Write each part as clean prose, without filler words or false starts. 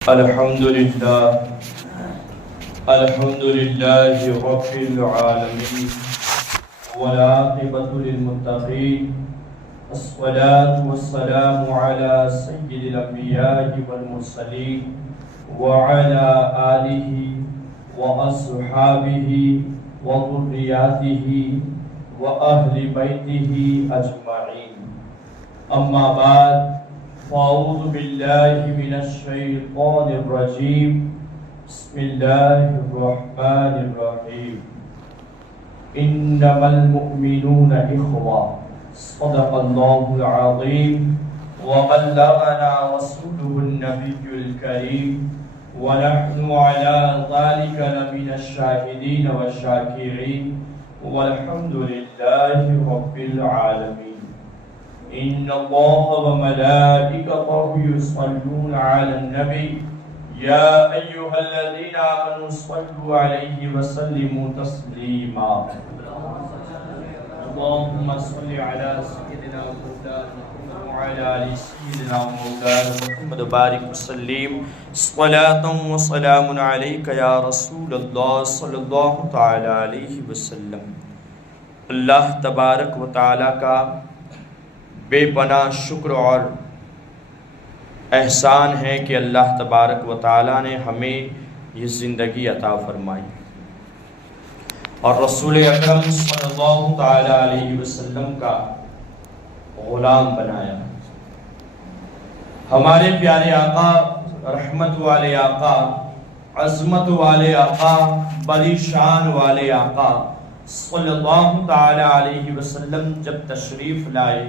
الحمد لله رب العالمين والعاقبة للمتقين الصلاة والسلام على سيد الأنبياء والمرسلين وعلى آله وأصحابه وذرياته وأهل بيته أجمعين. أما بعد، فأعوذ بالله من الشيطان الرجيم. بسم الله الرحمن الرحيم. إنما المؤمنون إخوة. صدق الله العظيم. وبلغنا رسوله النبي الكريم، ونحن على ذلك لمن الشاهدين والشاكرين، والحمد لله رب العالمين. إن الله وملائكته يصلون على النبي يا أيها الذين آمنوا صلوا عليه وسلموا تسليما. اللهم صل على سيدنا مولانا محمد وعلى آل سيدنا مولانا محمد وبارك وسلم صلاة وسلام عليك يا رسول الله صلی اللہ تعالی علیہ وسلم. اللہ تبارک و تعالی کا بے پناہ شکر اور احسان ہے کہ اللہ تبارک و تعالیٰ نے ہمیں یہ زندگی عطا فرمائی اور رسول اکرم صلی اللہ تعالیٰ علیہ وسلم کا غلام بنایا. ہمارے پیارے آقا، رحمت والے آقا، عظمت والے آقا، بڑی شان والے آقا صلی اللہ تعالیٰ علیہ وسلم جب تشریف لائے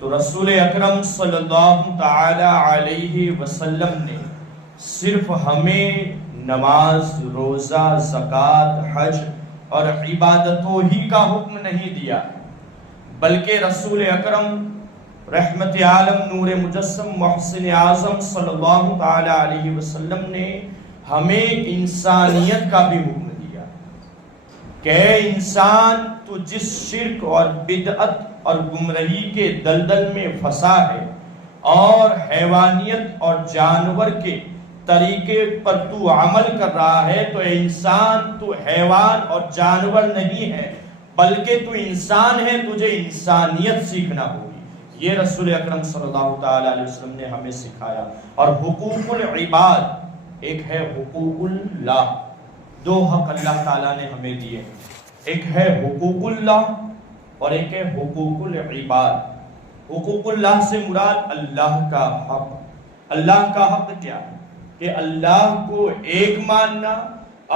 تو رسول اکرم صلی اللہ تعالی علیہ وسلم نے صرف ہمیں نماز، روزہ، زکوٰۃ، حج اور عبادتوں ہی کا حکم نہیں دیا، بلکہ رسول اکرم رحمت عالم نور مجسم محسن اعظم صلی اللہ تعالی علیہ وسلم نے ہمیں انسانیت کا بھی حکم دیا کہ اے انسان، تو جس شرک اور بدعت اور گمراہی کے دلدل میں پھنسا ہے اور حیوانیت اور جانور کے طریقے پر تو عمل کر رہا ہے، تو اے انسان، تو حیوان اور جانور نہیں ہے بلکہ تو انسان ہے، تجھے انسانیت سیکھنا ہوگی. یہ رسول اکرم صلی اللہ تعالی علیہ وسلم نے ہمیں سکھایا. اور حقوق العباد، ایک ہے حقوق اللہ، دو حق اللہ تعالیٰ نے ہمیں دیے، ایک ہے حقوق اللہ اور ایک ہے حقوق العباد. حقوق اللہ سے مراد اللہ کا حق. اللہ کا حق کیا ہے؟ کہ اللہ کو ایک ماننا،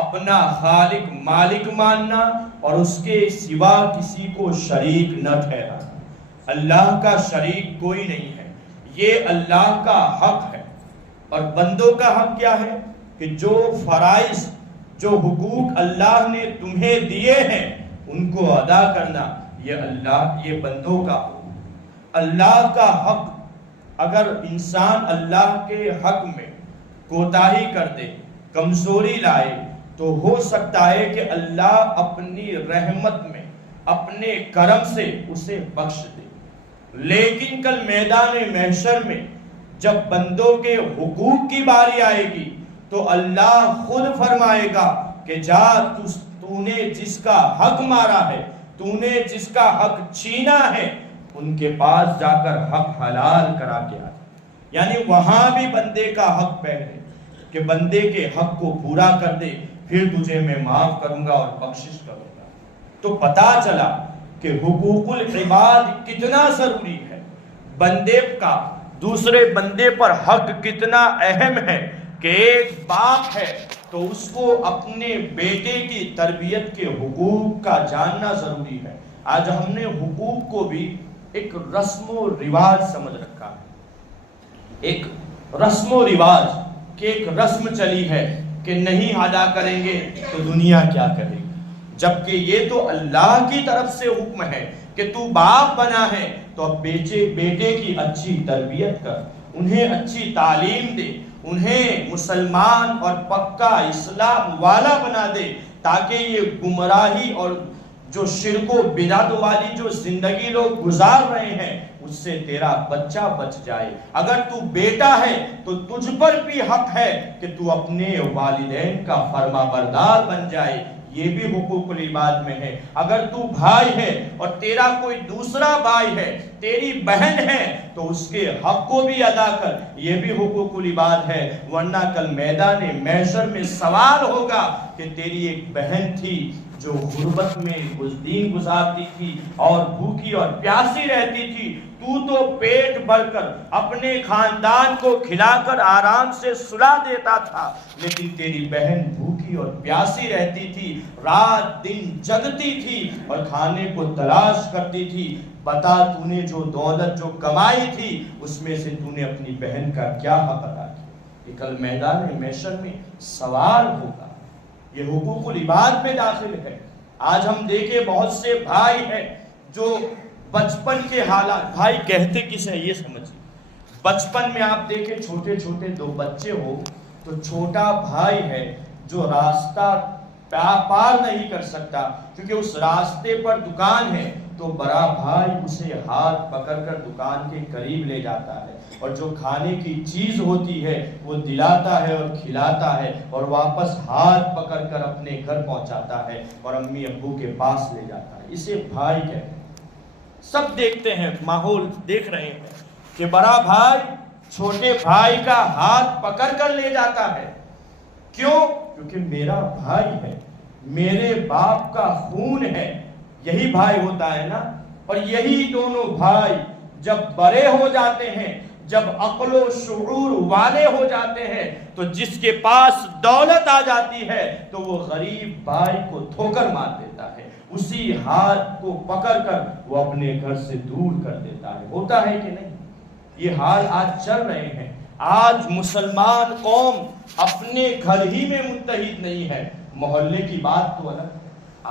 اپنا خالق مالک ماننا اور اس کے سوا کسی کو شریک نہ ٹھہرانا. اللہ کا شریک کوئی نہیں ہے، یہ اللہ کا حق ہے. اور بندوں کا حق کیا ہے؟ کہ جو فرائض، جو حقوق اللہ نے تمہیں دیے ہیں ان کو ادا کرنا، یہ بندوں کا حق. اللہ کا حق، اگر انسان اللہ کے حق میں کوتاہی کر دے، کمزوری لائے، تو ہو سکتا ہے کہ اللہ اپنی رحمت میں، اپنے کرم سے اسے بخش دے. لیکن کل میدان محشر میں جب بندوں کے حقوق کی باری آئے گی تو اللہ خود فرمائے گا کہ جا، تو نے جس کا حق مارا ہے، تو نے جس کا حق چھینا ہے، ان کے پاس جا کر حق حلال کرا کے آ. یعنی وہاں بھی بندے کا حق پہلے کہ بندے کے حق کو پورا کر دے، پھر تجھے میں معاف کروں گا اور بخشش کروں گا. تو پتا چلا کہ حقوق العباد کتنا ضروری ہے، بندے کا دوسرے بندے پر حق کتنا اہم ہے کہ ایک باپ ہے تو اس کو اپنے بیٹے کی تربیت کے حقوق کا جاننا ضروری ہے. آج ہم نے حقوق کو بھی ایک رسم و رواج سمجھ رکھا ہے، ایک رسم و رواج کہ ایک رسم چلی ہے کہ نہیں ادا کریں گے تو دنیا کیا کرے گی. جبکہ یہ تو اللہ کی طرف سے حکم ہے کہ تو باپ بنا ہے تو اب بیٹے کی اچھی تربیت کر، انہیں اچھی تعلیم دے، انہیں مسلمان اور پکا اسلام والا بنا دے، تاکہ یہ گمراہی اور جو شرک و بدعت والی جو زندگی لوگ گزار رہے ہیں اس سے تیرا بچہ بچ جائے. اگر تو بیٹا ہے تو تجھ پر بھی حق ہے کہ تو اپنے والدین کا فرما بردار بن جائے. یہ بھی حقوق العباد میں ہے. اگر تو بھائی ہے اور تیرا کوئی دوسرا بھائی ہے, تیری بہن ہے, تو اس کے حق کو بھی ادا کر. یہ بھی حقوق العباد ہے. ورنہ کل میدان محشر میں سوال ہوگا کہ تیری ایک بہن تھی جو غربت میں دن گزارتی تھی اور بھوکی اور پیاسی رہتی تھی, تو پیٹ بھر کر اپنے خاندان کو کھلا کر آرام سے سلا دیتا تھا, لیکن تیری بہن بھوکی اور پیاسی رہتی تھی, رات دن جگتی تھی اور کھانے کو تلاش کرتی تھی. بتا تو نے جو دولت جو کمائی تھی اس میں سے تو نے اپنی بہن کا کیا حق ادا کیا؟ یہ کل میدان محشر میں سوال ہوگا. یہ حقوق العباد میں داخل ہے. آج ہم دیکھیں بہت سے بھائی ہیں جو بچپن کے حالات, بھائی کہتے کسے یہ سمجھیں, بچپن میں آپ دیکھیں چھوٹے چھوٹے دو بچے ہو تو چھوٹا بھائی ہے جو راستہ پار نہیں کر سکتا کیونکہ اس راستے پر دکان ہے, تو بڑا بھائی اسے ہاتھ پکڑ کر دکان کے قریب لے جاتا ہے اور جو کھانے کی چیز ہوتی ہے وہ دلاتا ہے اور کھلاتا ہے اور واپس ہاتھ پکڑ کر اپنے گھر پہنچاتا ہے اور امی ابو کے پاس لے جاتا ہے. اسے بھائی کہتے ہیں. سب دیکھتے ہیں, ماحول دیکھ رہے ہیں کہ بڑا بھائی چھوٹے بھائی کا ہاتھ پکڑ کر لے جاتا ہے. کیوں؟ کیونکہ میرا بھائی ہے, میرے باپ کا خون ہے. یہی بھائی ہوتا ہے نا. اور یہی دونوں بھائی جب بڑے ہو جاتے ہیں, جب عقل و شعور والے ہو جاتے ہیں, تو جس کے پاس دولت آ جاتی ہے تو وہ غریب بھائی کو ٹھوکر مار دیتا ہے, اسی ہاتھ کو پکڑ کر وہ اپنے گھر سے دور کر دیتا ہے. ہوتا ہے کہ نہیں؟ یہ حال آج چل رہے ہیں. آج مسلمان قوم اپنے گھر ہی میں متحد نہیں ہے, محلے کی بات تو الگ.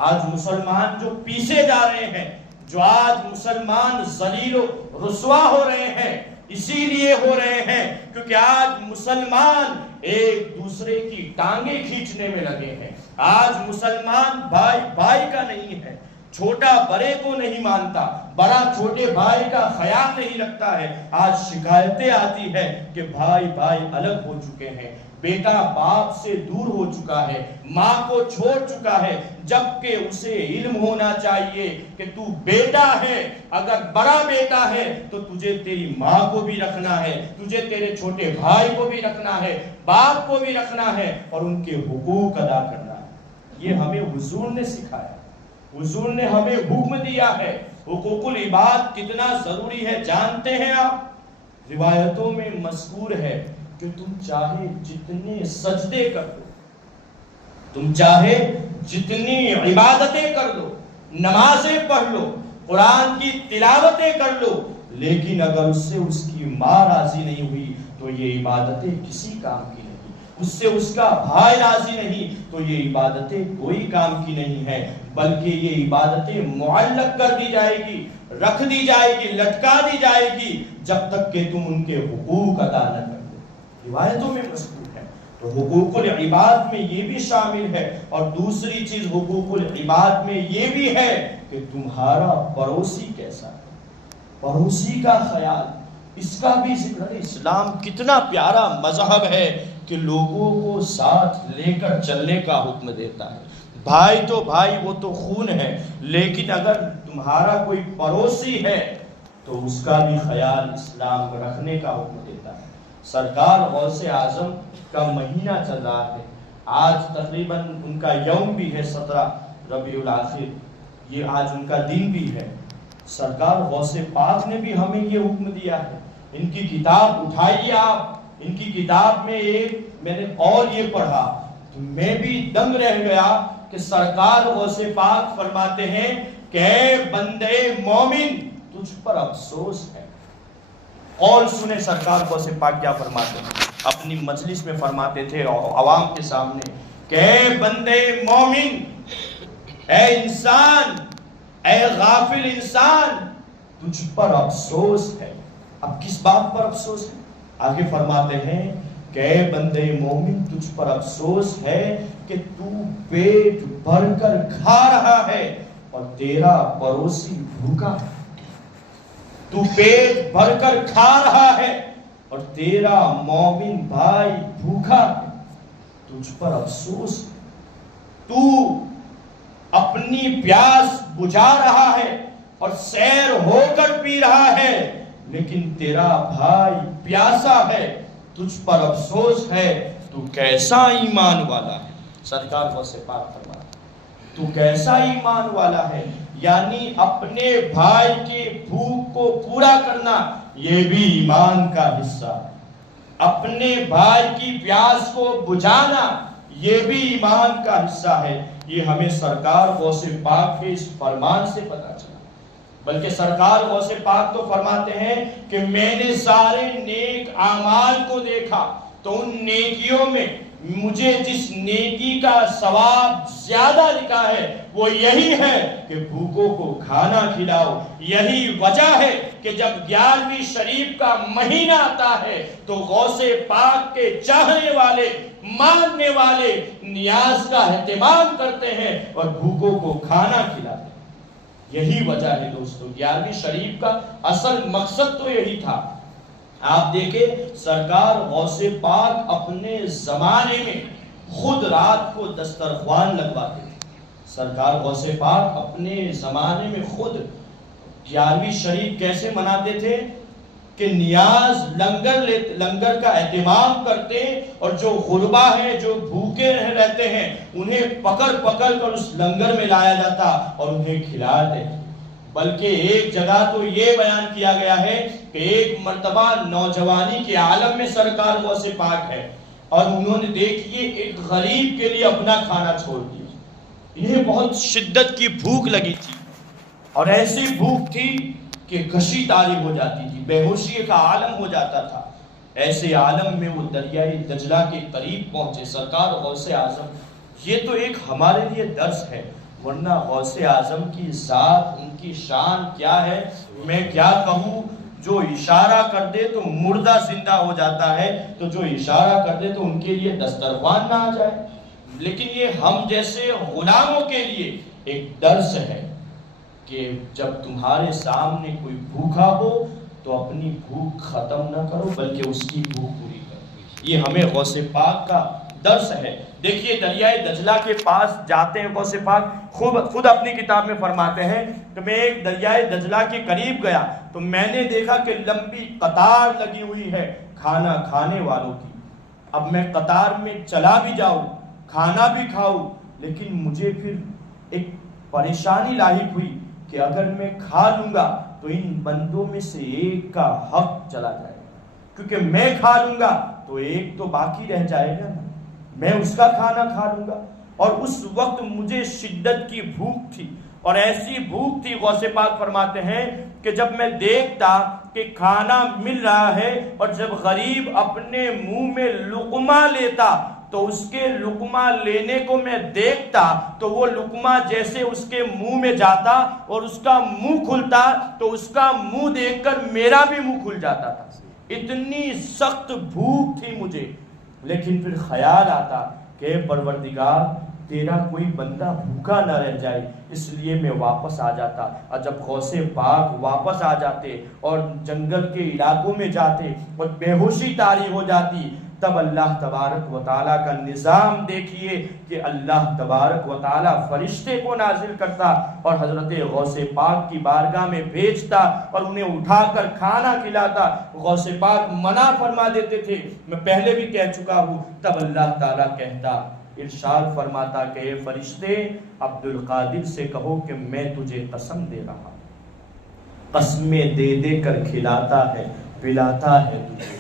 آج مسلمان جو پیچھے جا رہے ہیں, جو آج مسلمان ذلیل و رسوا ہو رہے ہیں, اسی لیے ہو رہے ہیں کیونکہ آج مسلمان ایک دوسرے کی ٹانگیں کھینچنے میں لگے ہیں. آج مسلمان بھائی بھائی کا نہیں ہے, چھوٹا بڑے کو نہیں مانتا, بڑا چھوٹے بھائی کا خیال نہیں رکھتا ہے. آج شکایتیں آتی ہے کہ بھائی بھائی الگ ہو چکے ہیں, بیٹا باپ سے دور ہو چکا ہے, ماں کو چھوڑ چکا ہے, جبکہ اسے علم ہونا چاہیے کہ تو بیٹا ہے, اگر بڑا بیٹا ہے تو تجھے تیری ماں کو بھی رکھنا ہے, تجھے تیرے چھوٹے بھائی کو بھی رکھنا ہے, باپ کو بھی رکھنا ہے اور ان کے حقوق ادا کرنا ہے. یہ ہمیں حضور نے سکھایا, حضور نے ہمیں حکم دیا ہے. حقوق العباد کتنا ضروری ہے جانتے ہیں آپ؟ روایتوں میں مذکور ہے کہ تم چاہے جتنے سجدے کر لو, تم چاہے جتنی عبادتیں کر لو, نمازیں پڑھ لو, قرآن کی تلاوتیں کر لو, لیکن اگر اس سے اس کی ماں راضی نہیں ہوئی تو یہ عبادتیں کسی کام کی نہیں, اس سے اس کا بھائی راضی نہیں تو یہ عبادتیں کوئی کام کی نہیں ہے, بلکہ یہ عبادتیں معلق کر دی جائے گی, رکھ دی جائے گی, لٹکا دی جائے گی جب تک کہ تم ان کے حقوق ادا نہ کر دو. روایتوں میں مذکور ہے. تو حقوق العباد میں یہ بھی شامل ہے. اور دوسری چیز حقوق العباد میں یہ بھی ہے کہ تمہارا پڑوسی کیسا ہے, پڑوسی کا خیال, اس کا بھی ذکر ہے. اسلام کتنا پیارا مذہب ہے کہ لوگوں کو ساتھ لے کر چلنے کا حکم دیتا ہے. بھائی تو بھائی, وہ تو خون ہے, لیکن اگر تمہارا کوئی پڑوسی ہے تو اس کا بھی خیال اسلام رکھنے کا حکم دیتا ہے. سرکار غوث اعظم کا مہینہ چل رہا ہے, آج تقریباً ان کا یوم بھی ہے 17 ربیع الاخر, یہ آج ان کا دن بھی ہے. سرکار غوث پاک نے بھی ہمیں یہ حکم دیا ہے. ان کی کتاب اٹھائیے آپ, ان کی کتاب میں میں نے اور یہ پڑھا تو میں بھی دنگ رہ گیا کہ سرکار غوث پاک فرماتے ہیں کہ اے بندے مومن تجھ پر افسوس ہے. اور سنے سرکار غوث پاک کیا فرماتے ہیں, اپنی مجلس میں فرماتے تھے عوام کے سامنے کہ اے بندے مومن, اے انسان, اے غافل انسان, تجھ پر افسوس ہے. اب کس بات پر افسوس ہے؟ آگے فرماتے ہیں کہ اے بندے مومن تجھ پر افسوس ہے کہ تو پیٹ بھر کر کھا رہا ہے اور تیرا پڑوسی بھوکا ہے. تو پیٹ بھر کر کھا رہا ہے اور تیرا مومن بھائی بھوکا ہے، تجھ پر افسوس۔ تو اپنی پیاس بجھا رہا ہے اور سیر ہو کر پی رہا ہے، لیکن تیرا بھائی پیاسا ہے، تجھ پر افسوس ہے۔ تو کیسا ایمان والا ہے؟ سرکار غوث پاک فرماتے تو کیسا ایمان والا ہے، یعنی اپنے بھائی کے بھوک کو پورا کرنا یہ بھی ایمان کا حصہ، اپنے بھائی کی پیاس کو بجھانا یہ بھی ایمان کا حصہ ہے۔ یہ ہمیں سرکار غوث پاک کے اس فرمان سے پتہ چلا۔ بلکہ سرکار غوث پاک تو فرماتے ہیں کہ میں نے سارے نیک اعمال کو دیکھا تو ان نیکیوں میں مجھے جس نیکی کا ثواب زیادہ لکھا ہے وہ یہی ہے کہ بھوکوں کو کھانا کھلاؤ۔ یہی وجہ ہے کہ جب 11ویں شریف کا مہینہ آتا ہے تو غوث پاک کے چاہنے والے، ماننے والے نیاز کا اہتمام کرتے ہیں اور بھوکوں کو کھانا کھلاتے ہیں۔ یہی وجہ ہے دوستو، 11ویں شریف کا اصل مقصد تو یہی تھا۔ آپ دیکھیں سرکار غوث پاک اپنے زمانے میں خود رات کو دسترخوان لگواتے تھے۔ سرکار غوث پاک اپنے زمانے میں خود 11ویں شریف کیسے مناتے تھے کہ نیاز لنگر کا اہتمام کرتے اور جو غربا ہیں، جو بھوکے رہتے ہیں، انہیں پکڑ پکڑ کر اس لنگر میں لایا جاتا اور انہیں کھلاتے۔ بلکہ ایک جگہ تو یہ بیان کیا گیا ہے کہ ایک مرتبہ نوجوانی کے عالم میں سرکار غوث پاک ہے اور انہوں نے دیکھیے ایک غریب کے لیے اپنا کھانا چھوڑ دیا۔ انہیں بہت شدت کی بھوک لگی تھی اور ایسی بھوک تھی کہ غشی طاری ہو جاتی تھی، بے ہوشی کا عالم ہو جاتا تھا۔ ایسے عالم میں وہ دریائے دجلہ کے قریب پہنچے۔ سرکار غوث اعظم، یہ تو ایک ہمارے لیے درس ہے، ورنہ غوث اعظم کی ذات، ان کی شان کیا ہے میں کیا کہوں۔ جو اشارہ کر دے تو مردہ زندہ ہو جاتا ہے، تو جو اشارہ کر دے تو ان کے لیے دسترخوان نہ آ جائے۔ لیکن یہ ہم جیسے غلاموں کے لیے ایک درس ہے کہ جب تمہارے سامنے کوئی بھوکا ہو تو اپنی بھوک ختم نہ کرو بلکہ اس کی بھوک پوری کرو۔ یہ ہمیں غوث پاک کا درس ہے۔ دیکھیے دریائے دجلہ کے پاس جاتے ہیں غوث پاک، خود اپنی کتاب میں فرماتے ہیں کہ میں ایک دریائے دجلہ کے قریب گیا تو میں نے دیکھا کہ لمبی قطار لگی ہوئی ہے کھانا کھانے والوں کی۔ اب میں قطار میں چلا بھی جاؤں، کھانا بھی کھاؤں، لیکن مجھے پھر ایک پریشانی لاحق ہوئی کہ اگر میں کھا لوں گا تو ان بندوں میں سے ایک کا حق چلا جائے گا، کیونکہ میں کھا لوں گا تو ایک تو باقی رہ جائے گا، میں اس کا کھانا کھا لوں گا۔ اور اس وقت مجھے شدت کی بھوک تھی، اور ایسی بھوک تھی غوث پاک فرماتے ہیں کہ جب میں دیکھتا کہ کھانا مل رہا ہے اور جب غریب اپنے منہ میں لقمہ لیتا تو اس کے لقمہ لینے کو میں دیکھتا تو وہ لقمہ جیسے اس کے منہ میں جاتا اور اس کا منہ کھلتا تو اس کا منہ دیکھ کر میرا بھی منہ کھل جاتا تھا۔ اتنی سخت بھوک تھی مجھے، لیکن پھر خیال آتا کہ پروردگار تیرا کوئی بندہ بھوکا نہ رہ جائے، اس لیے میں واپس آ جاتا۔ اور جب غوث پاک واپس آ جاتے اور جنگل کے علاقوں میں جاتے اور بے ہوشی طاری ہو جاتی، تب اللہ تبارک و تعالیٰ کا نظام دیکھیے کہ اللہ تبارک و تعالیٰ فرشتے کو نازل کرتا اور حضرت غوث پاک کی بارگاہ میں بھیجتا اور انہیں اٹھا کر کھانا کھلاتا۔ غوث پاک منع فرما دیتے تھے، میں پہلے بھی کہہ چکا ہوں۔ تب اللہ تعالیٰ کہتا، ارشاد فرماتا کہ اے فرشتے عبد القادر سے کہو کہ میں تجھے قسم دے رہا ہوں، قسمیں دے دے کر کھلاتا ہے پلاتا ہے تجھے،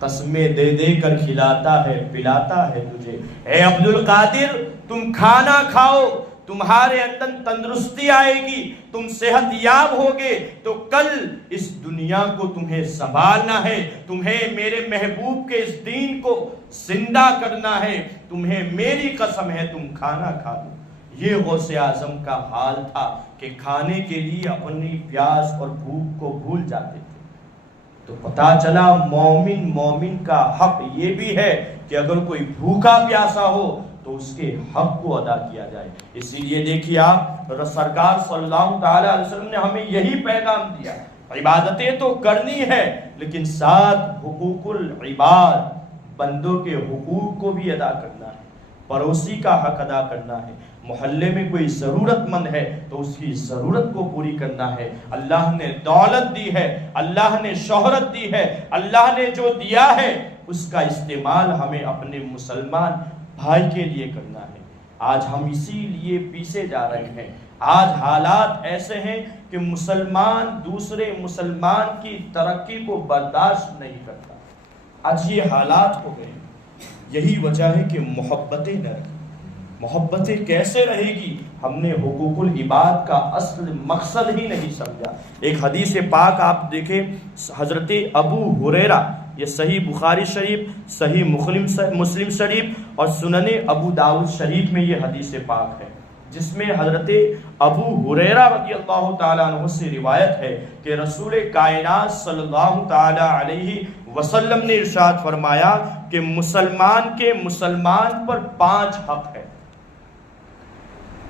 قسمیں دے دے کر کھلاتا ہے پلاتا ہے تجھے۔ اے عبد القادر تم کھانا کھاؤ، تمہارے اندر تندرستی آئے گی، تم صحت یاب ہوگے تو کل اس دنیا کو تمہیں سنبھالنا ہے، تمہیں میرے محبوب کے اس دین کو زندہ کرنا ہے، تمہیں میری قسم ہے تم کھانا کھا لو۔ یہ غوث اعظم کا حال تھا کہ کھانے کے لیے اپنی پیاس اور بھوک کو بھول جاتے تھے۔ تو پتا چلا مومن کا حق یہ بھی ہے کہ اگر کوئی بھوکا پیاسا ہو تو اس کے حق کو ادا کیا جائے۔ اسی لیے دیکھیے آپ سرکار صلی اللہ تعالی علیہ وسلم نے ہمیں یہی پیغام دیا عبادتیں تو کرنی ہے لیکن ساتھ حقوق العباد، بندوں کے حقوق کو بھی ادا کرنا ہے، پڑوسی کا حق ادا کرنا ہے، محلے میں کوئی ضرورت مند ہے تو اس کی ضرورت کو پوری کرنا ہے۔ اللہ نے دولت دی ہے، اللہ نے شہرت دی ہے، اللہ نے جو دیا ہے اس کا استعمال ہمیں اپنے مسلمان بھائی کے لیے کرنا ہے۔ آج ہم اسی لیے پیچھے جا رہے ہیں۔ آج حالات ایسے ہیں کہ مسلمان دوسرے مسلمان کی ترقی کو برداشت نہیں کرتا۔ آج یہ حالات ہو گئے، یہی وجہ ہے کہ محبتیں نہ رہیں۔ محبتیں کیسے رہے گی؟ ہم نے حقوق العباد کا اصل مقصد ہی نہیں سمجھا۔ ایک حدیث پاک آپ دیکھیں، حضرت ابو ہریرہ، یہ صحیح بخاری شریف، صحیح مسلم شریف اور سنن ابو داؤد شریف میں یہ حدیث پاک ہے، جس میں حضرت ابو ہریرہ رضی اللہ تعالیٰ عنہ سے روایت ہے کہ رسول کائنات صلی اللہ تعالیٰ علیہ وسلم نے ارشاد فرمایا کہ مسلمان کے مسلمان پر 5 حق ہے۔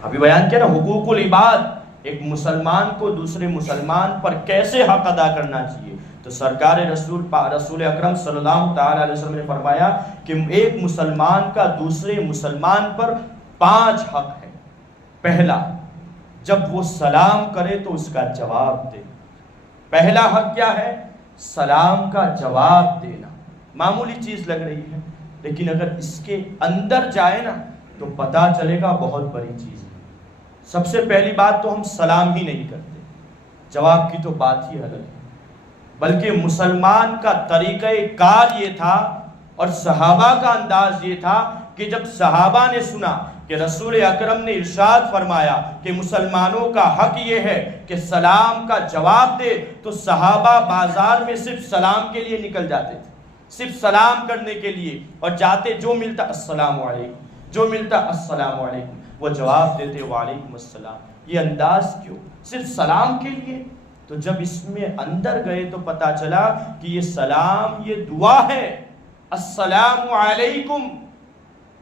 ابھی بیان کیا نا حقوق العباد، ایک مسلمان کو دوسرے مسلمان پر کیسے حق ادا کرنا چاہیے، تو سرکار رسول اکرم صلی اللہ تعالی علیہ وسلم نے فرمایا کہ ایک مسلمان کا دوسرے مسلمان پر 5 حق ہے۔ پہلا، جب وہ سلام کرے تو اس کا جواب دے۔ پہلا حق کیا ہے؟ سلام کا جواب دینا۔ معمولی چیز لگ رہی ہے لیکن اگر اس کے اندر جائے نا تو پتا چلے گا بہت بڑی چیز ہے۔ سب سے پہلی بات تو ہم سلام ہی نہیں کرتے، جواب کی تو بات ہی الگ ہے۔ بلکہ مسلمان کا طریقہ کار یہ تھا اور صحابہ کا انداز یہ تھا کہ جب صحابہ نے سنا کہ رسول اکرم نے ارشاد فرمایا کہ مسلمانوں کا حق یہ ہے کہ سلام کا جواب دے، تو صحابہ بازار میں صرف سلام کے لیے نکل جاتے تھے، صرف سلام کرنے کے لیے، اور جاتے جو ملتا السلام علیکم، جو ملتا السلام علیکم، وہ جواب دیتے وعلیکم السلام۔ یہ انداز کیوں؟ صرف سلام کے لیے؟ تو جب اس میں اندر گئے تو پتا چلا کہ یہ سلام، یہ دعا ہے، السلام علیکم،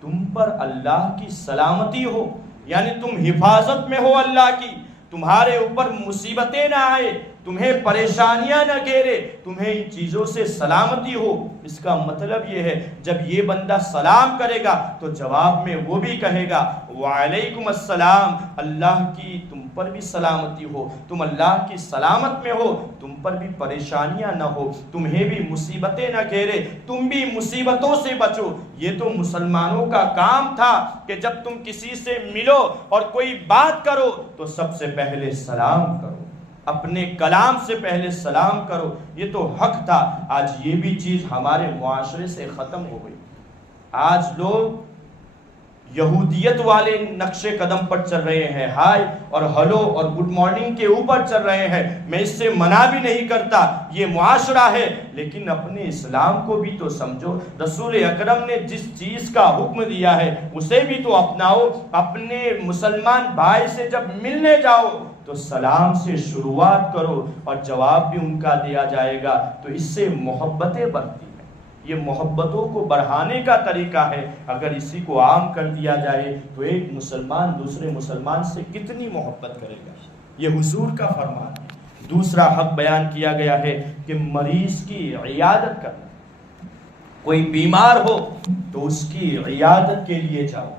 تم پر اللہ کی سلامتی ہو، یعنی تم حفاظت میں ہو اللہ کی، تمہارے اوپر مصیبتیں نہ آئے، تمہیں پریشانیاں نہ گھیرے، تمہیں ان چیزوں سے سلامتی ہو۔ اس کا مطلب یہ ہے جب یہ بندہ سلام کرے گا تو جواب میں وہ بھی کہے گا وعلیکم السلام، اللہ کی تم پر بھی سلامتی ہو، تم اللہ کی سلامت میں ہو، تم پر بھی پریشانیاں نہ ہو، تمہیں بھی مصیبتیں نہ گھیرے، تم بھی مصیبتوں سے بچو۔ یہ تو مسلمانوں کا کام تھا کہ جب تم کسی سے ملو اور کوئی بات کرو تو سب سے پہلے سلام کرو، اپنے کلام سے پہلے سلام کرو، یہ تو حق تھا۔ آج یہ بھی چیز ہمارے معاشرے سے ختم ہو گئی۔ آج لوگ یہودیت والے نقش قدم پر چل رہے ہیں، ہائے اور ہلو اور گڈ مارننگ کے اوپر چل رہے ہیں۔ میں اس سے منع بھی نہیں کرتا، یہ معاشرہ ہے، لیکن اپنے اسلام کو بھی تو سمجھو۔ رسول اکرم نے جس چیز کا حکم دیا ہے اسے بھی تو اپناؤ۔ اپنے مسلمان بھائی سے جب ملنے جاؤ تو سلام سے شروعات کرو اور جواب بھی ان کا دیا جائے گا، تو اس سے محبتیں بڑھتی ہیں۔ یہ محبتوں کو بڑھانے کا طریقہ ہے۔ اگر اسی کو عام کر دیا جائے تو ایک مسلمان دوسرے مسلمان سے کتنی محبت کرے گا۔ یہ حضور کا فرمان ہے۔ دوسرا حق بیان کیا گیا ہے کہ مریض کی عیادت کرنا، کوئی بیمار ہو تو اس کی عیادت کے لیے جاؤ۔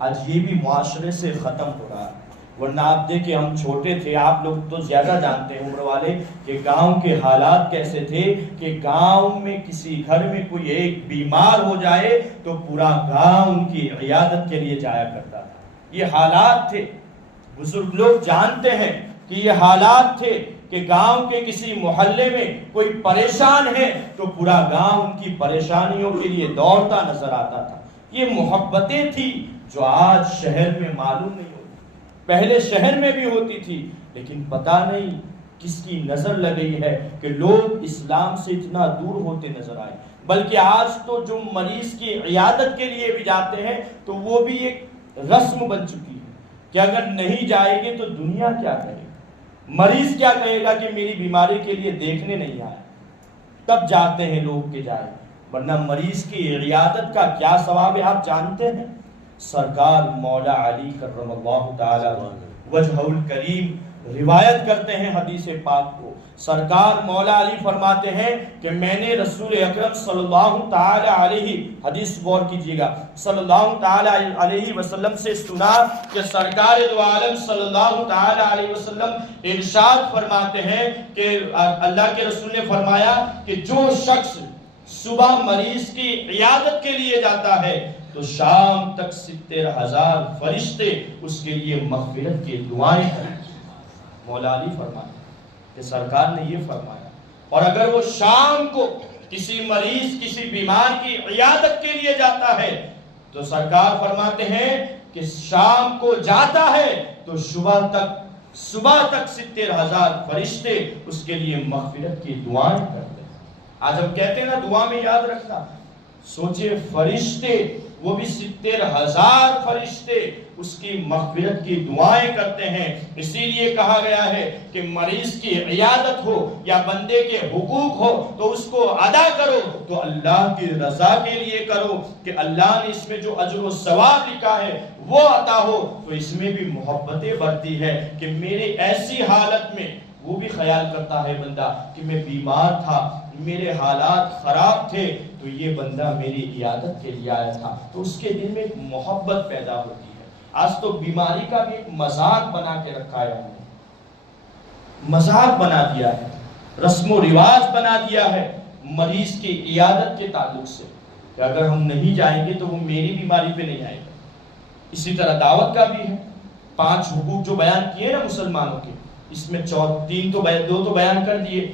آج یہ بھی معاشرے سے ختم ہو رہا ہے، ورنہ آپ دیکھیں ہم چھوٹے تھے، آپ لوگ تو زیادہ جانتے ہیں عمر والے، کہ گاؤں کے حالات کیسے تھے کہ گاؤں میں کسی گھر میں کوئی ایک بیمار ہو جائے تو پورا گاؤں ان کی عیادت کے لیے جایا کرتا تھا۔ یہ حالات تھے، بزرگ لوگ جانتے ہیں کہ یہ حالات تھے کہ گاؤں کے کسی محلے میں کوئی پریشان ہے تو پورا گاؤں ان کی پریشانیوں کے لیے دوڑتا نظر آتا تھا۔ یہ محبتیں تھی جو آج شہر میں معلوم نہیں ہوتی۔ پہلے شہر میں بھی ہوتی تھی لیکن پتہ نہیں کس کی نظر لگ گئی ہے کہ لوگ اسلام سے اتنا دور ہوتے نظر آئے۔ بلکہ آج تو جو مریض کی عیادت کے لیے بھی جاتے ہیں تو وہ بھی ایک رسم بن چکی ہے کہ اگر نہیں جائے گے تو دنیا کیا کہے گا، مریض کیا کہے گا کہ میری بیماری کے لیے دیکھنے نہیں آیا، تب جاتے ہیں لوگ کہ جائے۔ ورنہ مریض کی عیادت کا کیا ثواب ہے آپ جانتے ہیں؟ سرکار مولا علی کرم اللہ تعالی وجہ الکریم روایت کرتے ہیں حدیث پاک کو. سرکار مولا علی فرماتے ہیں کہ میں نے رسول اکرم صلی اللہ تعالی علیہ، حدیث غور کیجیے گا، صلی اللہ تعالی علیہ وسلم سے سنا کہ سرکار دو عالم صلی اللہ تعالی علیہ وسلم ارشاد فرماتے ہیں کہ اللہ کے رسول نے فرمایا کہ جو شخص صبح مریض کی عیادت کے لیے جاتا ہے تو شام تک 70,000 فرشتے اس کے لیے مغفرت کی دعائیں کریں. مولا علی فرماتے ہیں کہ سرکار نے یہ فرمایا. اور اگر وہ شام کو کسی مریض، کسی بیمار کی عیادت کے لیے جاتا ہے تو سرکار فرماتے ہیں کہ شام کو جاتا ہے تو صبح تک 70,000 فرشتے اس کے لیے مغفرت کی دعائیں کرتے ہیں. آج ہم کہتے ہیں نا دعا میں یاد رکھنا، سوچے فرشتے، وہ بھی 70,000 فرشتے اس کی مغفرت کی دعائیں کرتے ہیں. اسی لیے کہا گیا ہے کہ مریض کی عیادت ہو یا بندے کے حقوق ہو تو اس کو ادا کرو تو اللہ کی رضا کے لیے کرو، کہ اللہ نے اس میں جو اجر و ثواب لکھا ہے وہ عطا ہو. تو اس میں بھی محبتیں بڑھتی ہے کہ میرے ایسی حالت میں، وہ بھی خیال کرتا ہے بندہ کہ میں بیمار تھا، میرے حالات خراب تھے تو یہ بندہ میری عیادت کے لیے آیا تھا، تو اس کے دل میں ایک محبت پیدا ہوتی ہے. آج تو بیماری کا بھی ایک مذاق بنا کے رکھا ہے، ہم نے مذاق بنا دیا ہے، رسم و رواج بنا دیا ہے مریض کی عیادت کے تعلق سے کہ اگر ہم نہیں جائیں گے تو وہ میری بیماری پہ نہیں آئے گا. اسی طرح دعوت کا بھی ہے. 5 حقوق جو بیان کیے نا مسلمانوں کے، اس میں 2 تو بیان کر دیے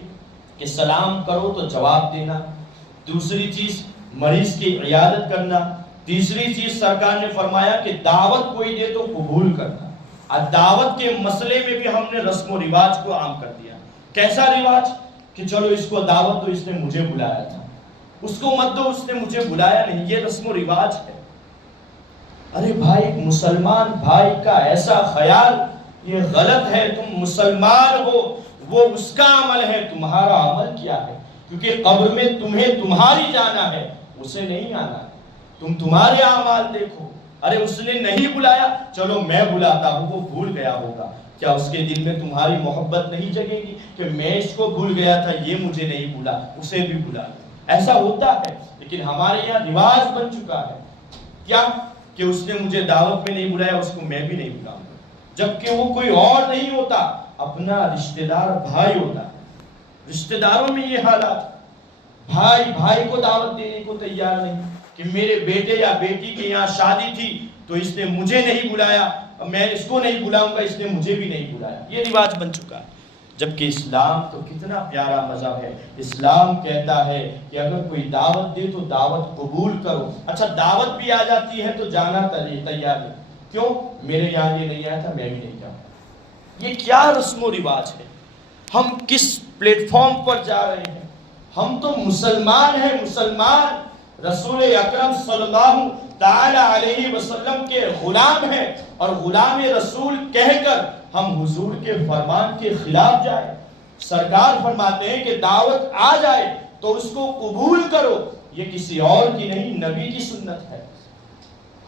کہ سلام کرو تو جواب دینا، دوسری چیز مریض کی عیادت کرنا، تیسری چیز سرکار نے فرمایا کہ دعوت کوئی دے تو قبول کرنا. دعوت کے مسئلے میں بھی ہم نے رسم و رواج کو عام کر دیا. کیسا رواج کہ چلو اس کو دعوت دو، اس نے مجھے بلایا تھا، اس کو مت دو، اس نے مجھے بلایا نہیں. یہ رسم و رواج ہے. ارے بھائی، مسلمان بھائی کا ایسا خیال یہ غلط ہے. تم مسلمان ہو، وہ اس کا عمل ہے، تمہارا عمل کیا ہے؟ کیونکہ قبر میں تمہیں تمہاری جانا ہے، اسے نہیں آنا ہے. تم تمہارے اعمال دیکھو. ارے اس نے نہیں بلایا، چلو میں بلاتا ہوں، وہ بھول گیا ہوگا. کیا اس کے دل میں تمہاری محبت نہیں جگے گی کہ میں اس کو بھول گیا تھا، یہ مجھے نہیں بھولا، اسے بھی بلا؟ ایسا ہوتا ہے. لیکن ہمارے یہاں رواج بن چکا ہے کیا کہ اس نے مجھے دعوت میں نہیں بلایا، اس کو میں بھی نہیں بلاؤں گا. جبکہ وہ کوئی اور نہیں ہوتا، اپنا رشتہ دار بھائی ہوتا ہے. رشتہ داروں میں یہ حالات، بھائی بھائی کو دعوت دینے کو تیار نہیں کہ میرے بیٹے یا بیٹی کے یہاں شادی تھی تو اس نے مجھے نہیں بلایا، میں اس کو نہیں بلاؤں گا، اس نے مجھے بھی نہیں بلایا. یہ رواج بن چکا ہے. جبکہ اسلام تو کتنا پیارا مذہب ہے. اسلام کہتا ہے کہ اگر کوئی دعوت دے تو دعوت قبول کرو. اچھا دعوت بھی آ جاتی ہے تو جانا تیار نہیں. کیوں؟ میرے یہاں یہ نہیں آیا تھا، میں بھی نہیں جاؤں. یہ کیا رسم و رواج ہے؟ ہم کس پلیٹ فارم پر جا رہے ہیں؟ ہم تو مسلمان ہیں. مسلمان رسول اکرم صلی اللہ تعالی علیہ وسلم کے غلام ہیں، اور غلام رسول کہہ کر ہم حضور کے فرمان کے خلاف جائیں. سرکار فرماتے ہیں کہ دعوت آ جائے تو اس کو قبول کرو. یہ کسی اور کی نہیں، نبی کی سنت ہے.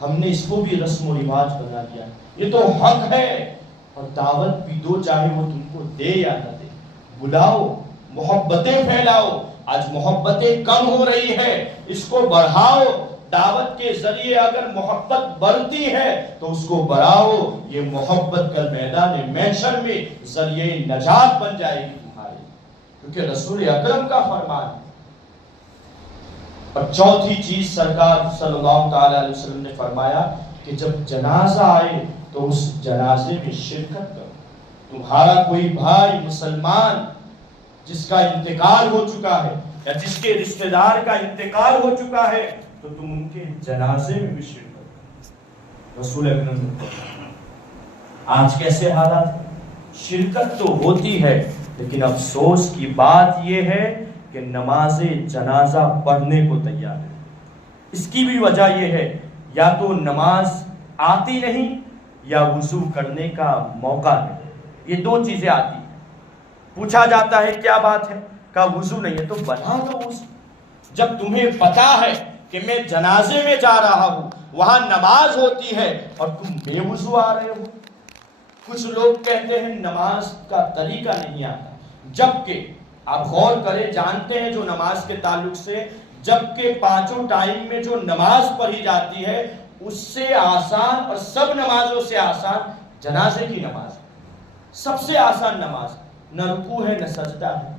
ہم نے اس کو بھی رسم و رواج بنا دیا. یہ تو حق ہے. اور دعوت بھی دو، چاہے وہ تم کو دے یا نہ دے. بلاؤ، محبتیں پھیلاؤ. آج محبتیں کم ہو رہی ہے، اس کو بڑھاؤ. دعوت کے ذریعے اگر محبت بڑھتی ہے تو اس کو بڑھاؤ. یہ محبت کل میدان محشر میں ذریعے نجات بن جائے گی تمہاری، کیونکہ رسول اکرم کا فرمان ہے. اور چوتھی چیز سرکار صلی اللہ تعالی علیہ وسلم نے فرمایا کہ جب جنازہ آئے تو اس جنازے میں شرکت کرو. تمہارا کوئی بھائی مسلمان جس کا انتقال ہو چکا ہے یا جس کے رشتہ دار کا انتقال ہو چکا ہے تو تم ان کے جنازے میں بھی شرکت کرو. رسول اکرم نے آج کیسے حالات ہیں؟ شرکت تو ہوتی ہے، لیکن افسوس کی بات یہ ہے کہ نماز جنازہ پڑھنے کو تیار ہے. اس کی بھی وجہ یہ ہے یا تو نماز آتی نہیں یا وضو کرنے کا موقع نہیں. یہ 2 چیزیں آتی ہیں. پوچھا جاتا ہے کیا بات ہے، کہا وضو نہیں ہے، تو بنا دو وضو. جب تمہیں پتا ہے کہ میں جنازے میں جا رہا ہوں، وہاں نماز ہوتی ہے اور تم بے وضو آ رہے ہو، کچھ لوگ کہتے ہیں نماز کا طریقہ نہیں آتا، جبکہ آپ غور کریں، جانتے ہیں جو نماز کے تعلق سے، جبکہ پانچوں ٹائم میں جو نماز پڑھی جاتی ہے اس سے آسان اور سب نمازوں سے آسان جنازے کی نماز ہے۔ سب سے آسان نماز، نہ رکوع ہے نہ سجدہ ہے،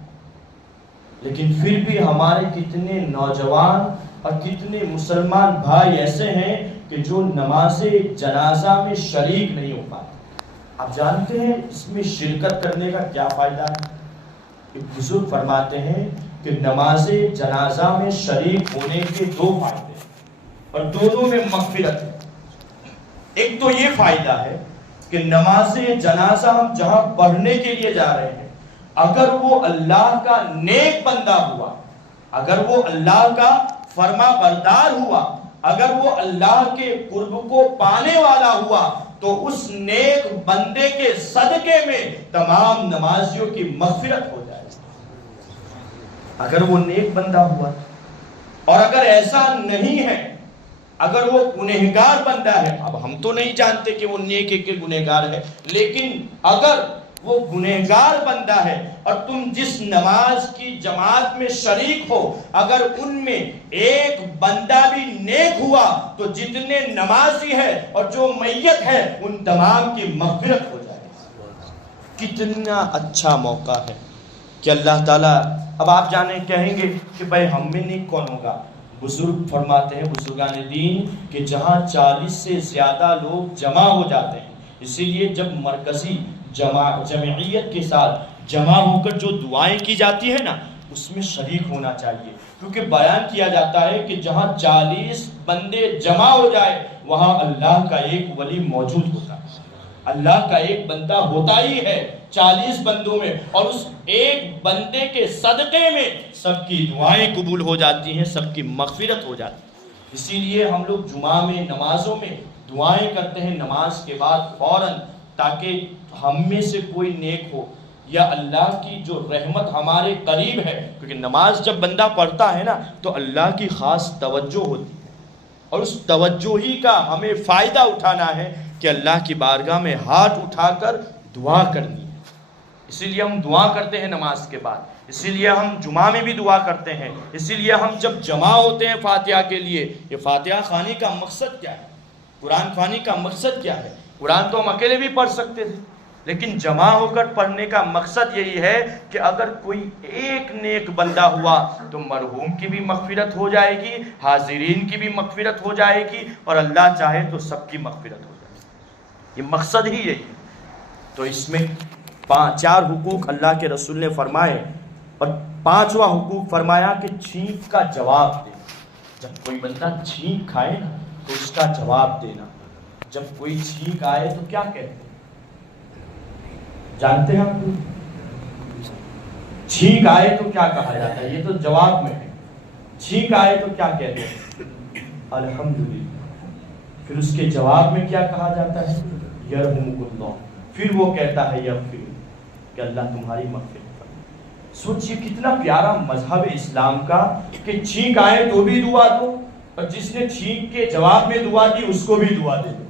لیکن پھر بھی ہمارے کتنے نوجوان اور کتنے مسلمان بھائی ایسے ہیں کہ جو نماز جنازہ میں شریک نہیں ہو پاتے۔ آپ جانتے ہیں اس میں شرکت کرنے کا کیا فائدہ ہے؟ ایک بزرگ فرماتے ہیں کہ نماز جنازہ میں شریک ہونے کے دو فائدے اور دونوں میں مغفرت ہے۔ ایک تو یہ فائدہ ہے کہ نماز جنازہ ہم جہاں پڑھنے کے لیے جا رہے ہیں، اگر وہ اللہ کا نیک بندہ ہوا، اگر وہ اللہ کا فرما بردار ہوا، اگر وہ اللہ کے قرب کو پانے والا ہوا، تو اس نیک بندے کے صدقے میں تمام نمازیوں کی مغفرت ہو جائے، اگر وہ نیک بندہ ہوا۔ اور اگر ایسا نہیں ہے، اگر وہ گنہگار بندہ ہے، اب ہم تو نہیں جانتے کہ وہ نیک ہے کہ گنہگار ہے، لیکن اگر وہ گنہگار بندہ ہے اور تم جس نماز کی جماعت میں شریک ہو، اگر ان میں ایک بندہ بھی نیک ہوا تو جتنے نمازی ہے اور جو میت ہے ان تمام کی مغفرت ہو جائے۔ کتنا اچھا موقع ہے کہ اللہ تعالیٰ، اب آپ جانے کہیں گے کہ بھائی ہم میں نیک کون ہوگا؟ بزرگ فرماتے ہیں، بزرگان دین، کہ جہاں 40 سے زیادہ لوگ جمع ہو جاتے ہیں، اسی لیے جب مرکزی جمعیت کے ساتھ جمع ہو کر جو دعائیں کی جاتی ہے نا، اس میں شریک ہونا چاہیے، کیونکہ بیان کیا جاتا ہے کہ جہاں 40 بندے جمع ہو جائے وہاں اللہ کا ایک ولی موجود ہوتا ہے، اللہ کا ایک بندہ ہوتا ہی ہے 40 بندوں میں، اور اس ایک بندے کے صدقے میں سب کی دعائیں قبول ہو جاتی ہیں، سب کی مغفرت ہو جاتی ہے۔ اسی لیے ہم لوگ جمعہ میں نمازوں میں دعائیں کرتے ہیں نماز کے بعد فوراً، تاکہ ہم میں سے کوئی نیک ہو یا اللہ کی جو رحمت ہمارے قریب ہے، کیونکہ نماز جب بندہ پڑھتا ہے نا تو اللہ کی خاص توجہ ہوتی ہے، اور اس توجہ ہی کا ہمیں فائدہ اٹھانا ہے کہ اللہ کی بارگاہ میں ہاتھ اٹھا کر دعا کرنی ہے۔ اسی لیے ہم دعا کرتے ہیں نماز کے بعد، اسی لیے ہم جمعہ میں بھی دعا کرتے ہیں، اسی لیے ہم جب جمع ہوتے ہیں فاتحہ کے لیے، یہ فاتحہ خوانی کا مقصد کیا ہے؟ قرآن خوانی کا مقصد کیا ہے؟ قرآن تو ہم اکیلے بھی پڑھ سکتے تھے، لیکن جمع ہو کر پڑھنے کا مقصد یہی ہے کہ اگر کوئی ایک نیک بندہ ہوا تو مرحوم کی بھی مغفرت ہو جائے گی، حاضرین کی بھی مغفرت ہو جائے گی، اور اللہ چاہے تو سب کی مغفرت ہو جائے گی۔ یہ مقصد ہی یہی ہے۔ تو اس میں 4 حقوق اللہ کے رسول نے فرمائے، اور 5واں حقوق فرمایا کہ چھینک کا جواب دے۔ جب کوئی بندہ چھینک کھائے نا تو اس کا جواب دینا۔ جب کوئی چھینک آئے تو کیا کہتے ہیں؟ جانتے ہیں آپ لوگ؟ چھینک آئے تو کیا کہا جاتا ہے؟ یہ تو جواب میں ہے۔ چھینک آئے تو کیا کہتے ہیں؟ الحمدللہ۔ پھر اس کے جواب میں کیا کہا جاتا ہے؟ یرحمک اللہ۔ پھر وہ کہتا ہے یغفر، کہ اللہ تمہاری مغفرت کرے۔ سوچئے کتنا پیارا مذہب اسلام کا کہ چھینک آئے تو بھی دعا دو، اور جس نے چھینک کے جواب میں دعا دی اس کو بھی دعا دے دو۔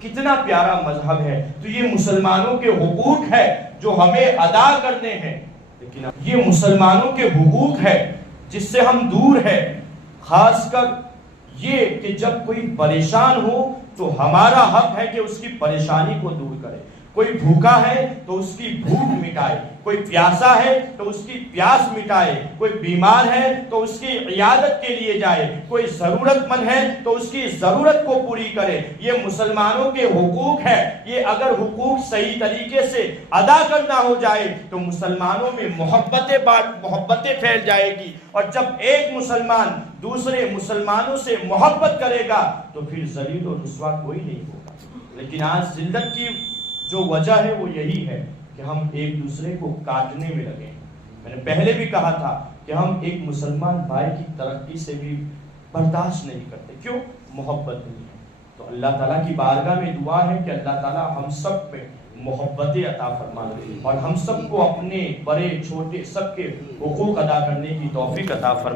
کتنا پیارا مذہب ہے۔ تو یہ مسلمانوں کے حقوق ہے جو ہمیں ادا کرنے ہیں، لیکن یہ مسلمانوں کے حقوق ہے جس سے ہم دور ہیں۔ خاص کر یہ کہ جب کوئی پریشان ہو تو ہمارا حق ہے کہ اس کی پریشانی کو دور کرے۔ کوئی بھوکا ہے تو اس کی بھوک مٹائے، کوئی پیاسا ہے تو اس کی پیاس مٹائے، کوئی بیمار ہے تو اس کی عیادت کے لیے جائے، کوئی ضرورت مند ہے تو اس کی ضرورت کو پوری کرے۔ یہ مسلمانوں کے حقوق ہے۔ یہ اگر حقوق صحیح طریقے سے ادا کرنا ہو جائے تو مسلمانوں میں محبتیں پھیل جائے گی، اور جب ایک مسلمان دوسرے مسلمانوں سے محبت کرے گا تو پھر ذلیل و رسوا کوئی نہیں ہوگا۔ لیکن آج ذلت کی جو وجہ ہے وہ یہی ہے کہ ہم ایک دوسرے کو کاٹنے میں لگے ہیں۔ میں نے پہلے بھی کہا تھا کہ ہم ایک مسلمان بھائی کی ترقی سے بھی برداشت نہیں کرتے۔ کیوں؟ محبت نہیں ہے۔ تو اللہ تعالیٰ کی بارگاہ میں دعا ہے کہ اللہ تعالیٰ ہم سب پہ محبت عطا فرمائے، اور ہم سب کو اپنے بڑے چھوٹے سب کے حقوق ادا کرنے کی توفیق عطا فرمائے۔